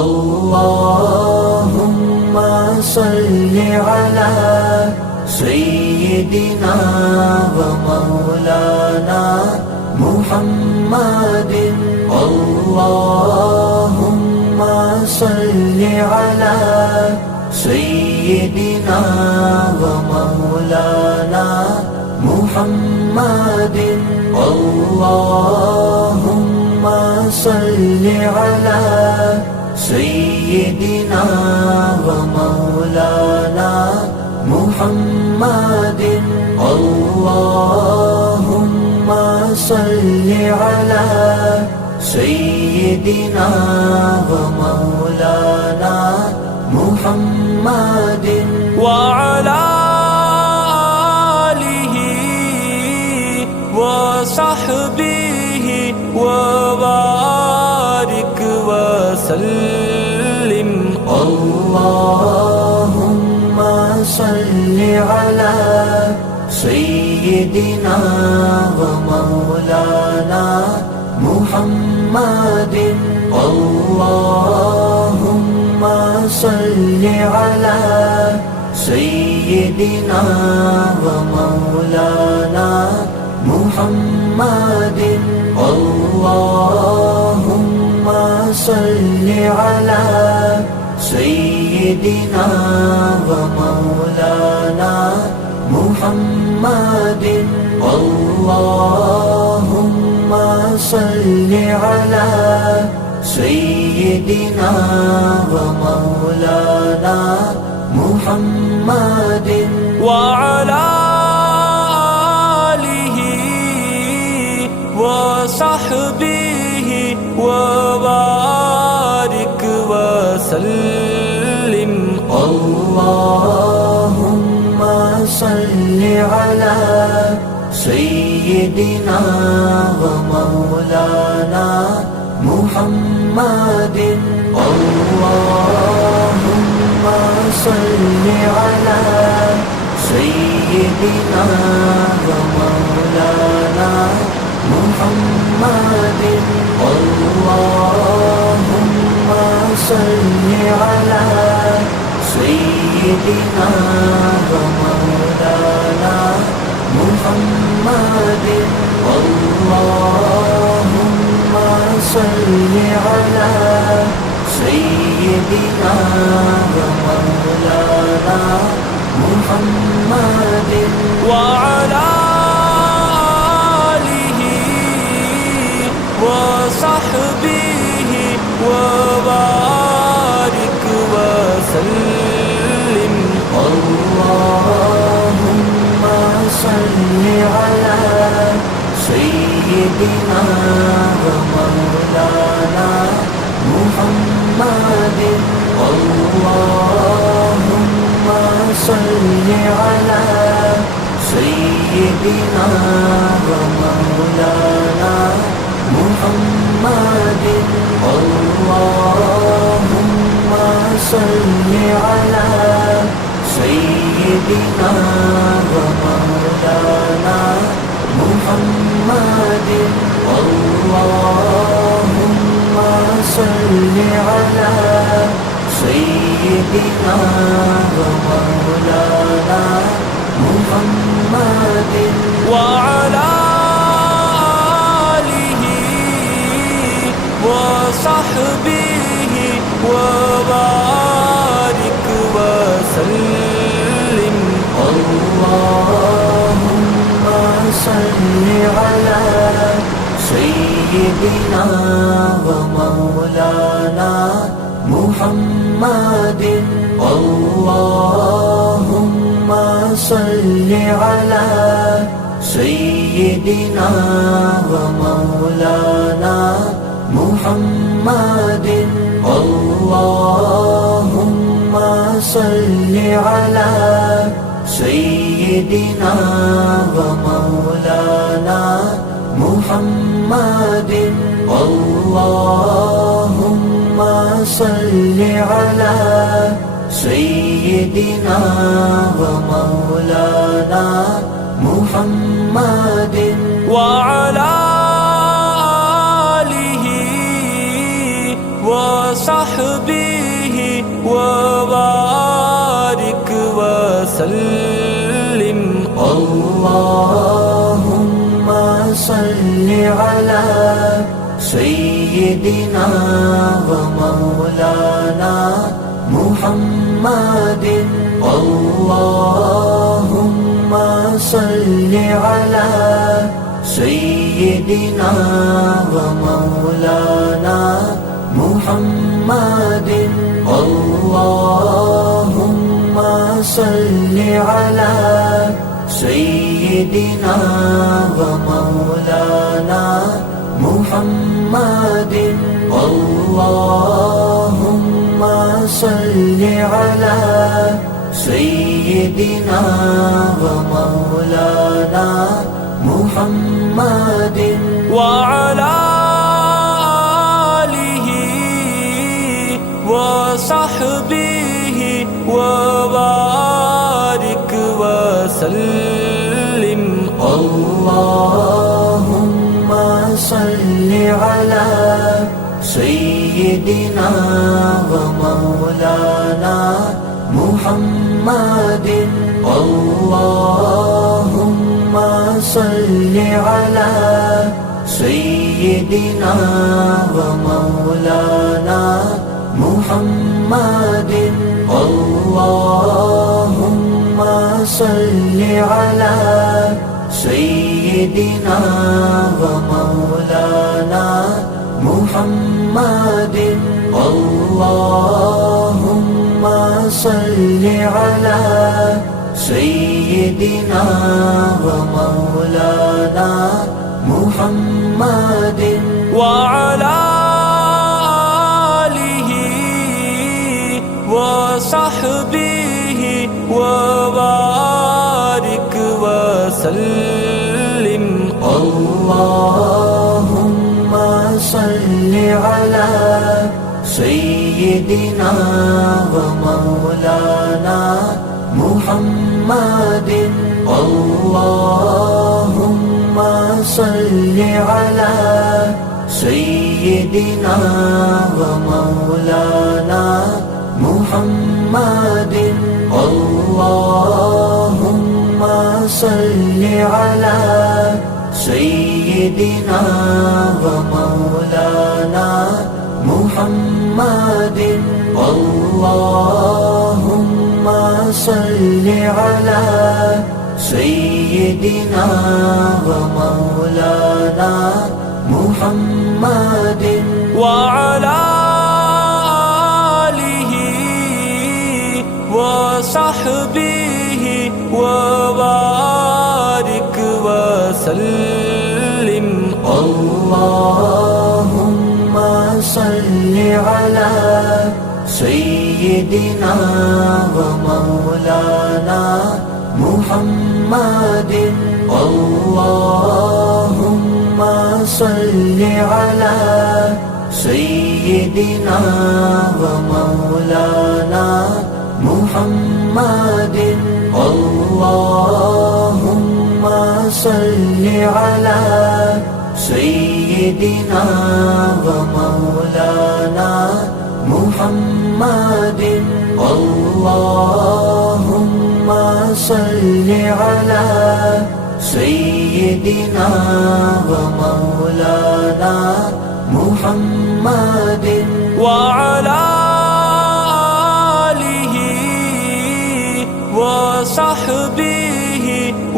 اللهم صل على سيدنا ومولانا محمد اللهم صل على سيدنا ومولانا محمد اللهم صل على سيدنا ومولانا محمد اللهم صل على سيدنا ومولانا محمد وعلى آله وصحبه وبارك وسلم اللهم صل على سيدنا ومولانا محمد اللهم صل على سيدنا ومولانا محمد اللهم صل على سيدنا ومولانا محمد اللهم صل على سيدنا ومولانا محمد وعلى آله وصحبه وبارك وسلم اللهم صل على سيدنا ومولانا محمد اللهم صل على سيدنا ومولانا محمد اللهم صل على سيدنا ومولانا محمد اللهم صل على سيدنا ومولانا محمد وعلى آله وصحبه وبارك وسلم اللهم صل على سيدنا ومولانا محمد اللهم صل على سيدنا ومولانا محمد اللهم صل على سيدنا ومولانا محمد اللهم صل على سيدنا ومولانا محمد وعلى آله وصحبه وبارك وسلم اللهم صل على سيدنا ومولانا محمد اللهم صل على سيدنا ومولانا محمد اللهم صل على سيدنا ومولانا محمد اللهم صل على سيدنا ومولانا محمد وعلى آله وصحبه وبارك وسلم. اللهم صل على سيدنا ومولانا محمد. اللهم صل على سيدنا ومولانا محمد. اللهم صل على سيدنا ومولانا محمد. اللهم صل على سيدنا ومولانا محمد وعلى آله وصحبه وبارك وسلم. اللهم صل على سيدنا ومولانا محمد. اللهم صل على سيدنا ومولانا محمد. اللهم صل على سيدنا ومولانا محمد. اللهم صل على سيدنا ومولانا محمد وعلى آله وصحبه وبارك وسلم. اللهم صل على سيدنا ومولانا محمد. اللهم صل على سيدنا ومولانا محمد. اللهم صل على سيدنا ومولانا محمد. اللهم صل على سيدنا ومولانا محمد وعلى آله وصحبه وبارك وسلم. اللهم صل على سيدنا ومولانا محمد. اللهم صل على سيدنا ومولانا محمد. اللهم صل على سيدنا ومولانا محمد. اللهم صل على سيدنا ومولانا محمد وعلى آله وصحبه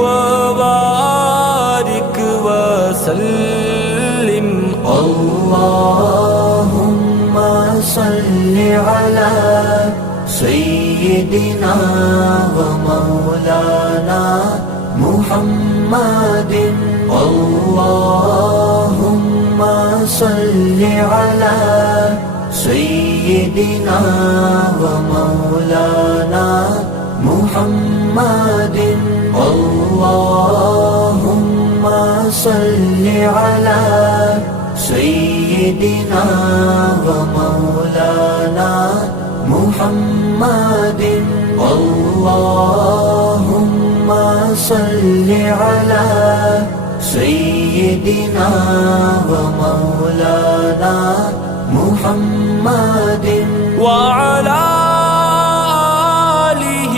وبارك وسلم. اللهم صل على سيدنا ومولانا محمد. اللهم صل على سيدنا ومولانا محمد. اللهم صل على سيدنا ومولانا محمد. اللهم صل على سيدنا ومولانا محمد وعلى آله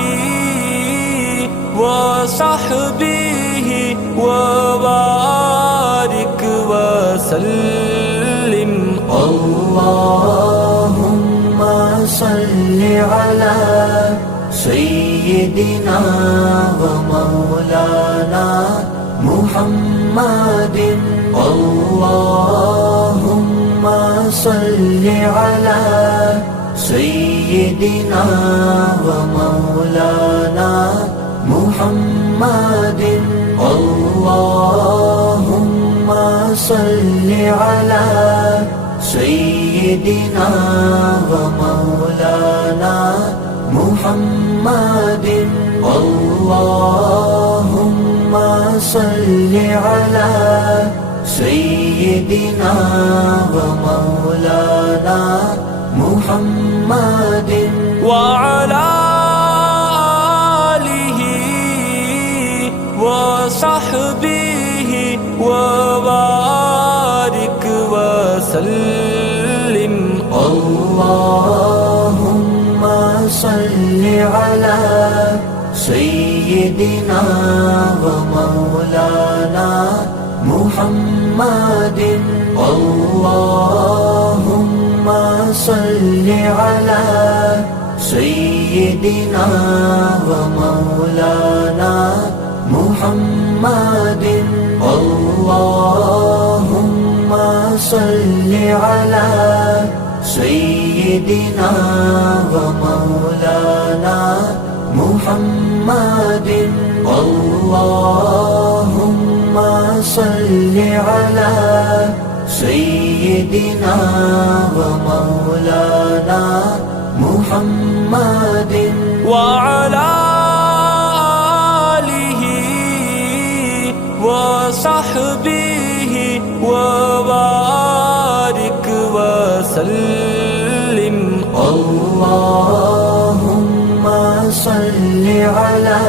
وصحبه وبارك وسلم اللهم صل على سيدنا ومولانا محمد اللهم صل على سيدنا ومولانا محمد اللهم صل على سيدنا ومولانا محمد اللهم صل على سيدنا ومولانا محمد وعلى آله وصحبه وبارك وسلم اللهم صل على سيدنا ومولانا محمد اللهم صل على سيدنا ومولانا محمد اللهم صل على سيدنا ومولانا محمد اللهم صل على سيدنا ومولانا محمد وعلى آله وصحبه وبارك وسلم اللهم صل على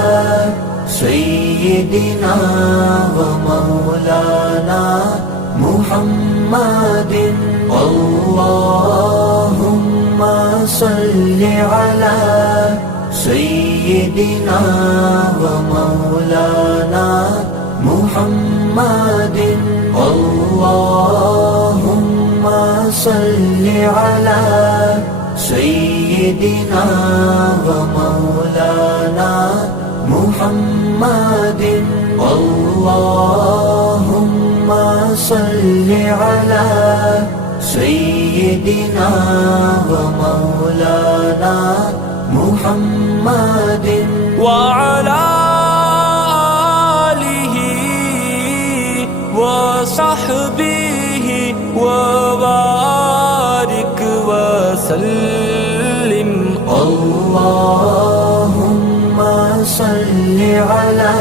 سيدنا ومولانا محمد اللهم صل على سيدنا ومولانا محمد اللهم صل على سيدنا ومولانا محمد اللهم صل على سيدنا ومولانا محمد وعلى آله وصحبه وبارك وسلم اللهم صل على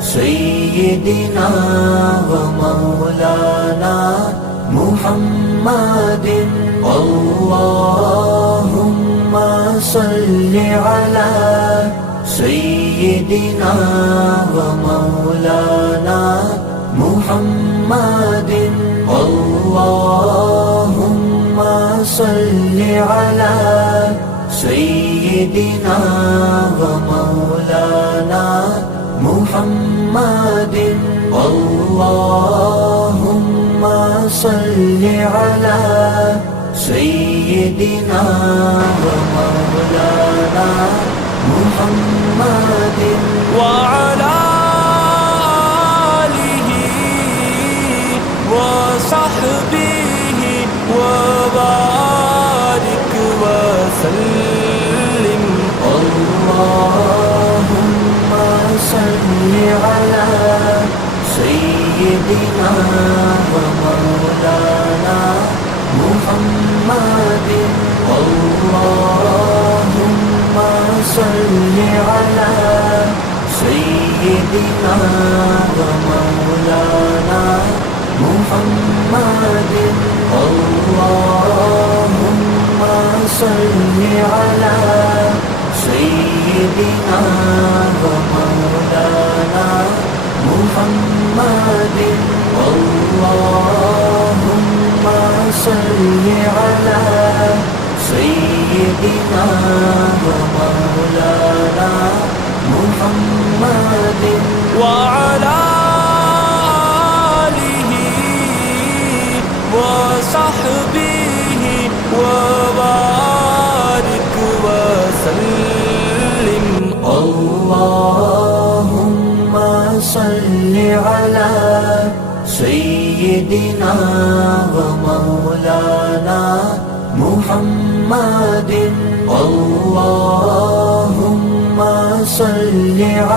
سيدنا ومولانا محمد اللهم صل على سيدنا ومولانا محمد اللهم صل على سيدنا ومولانا محمد اللهم صل على سيدنا ومولانا محمد وعلى آله وصحبه وبارك وسلم اللهم صل على سيدنا ومولانا محمد اللهم صل على سيدنا ومولانا محمد اللهم صل على سيدنا ومولانا محمد اللهم صل على سيدنا ومولانا محمد وعلى آله وصحبه وبارك وسلم. اللهم صل على سيدنا ومولانا محمد. اللهم صل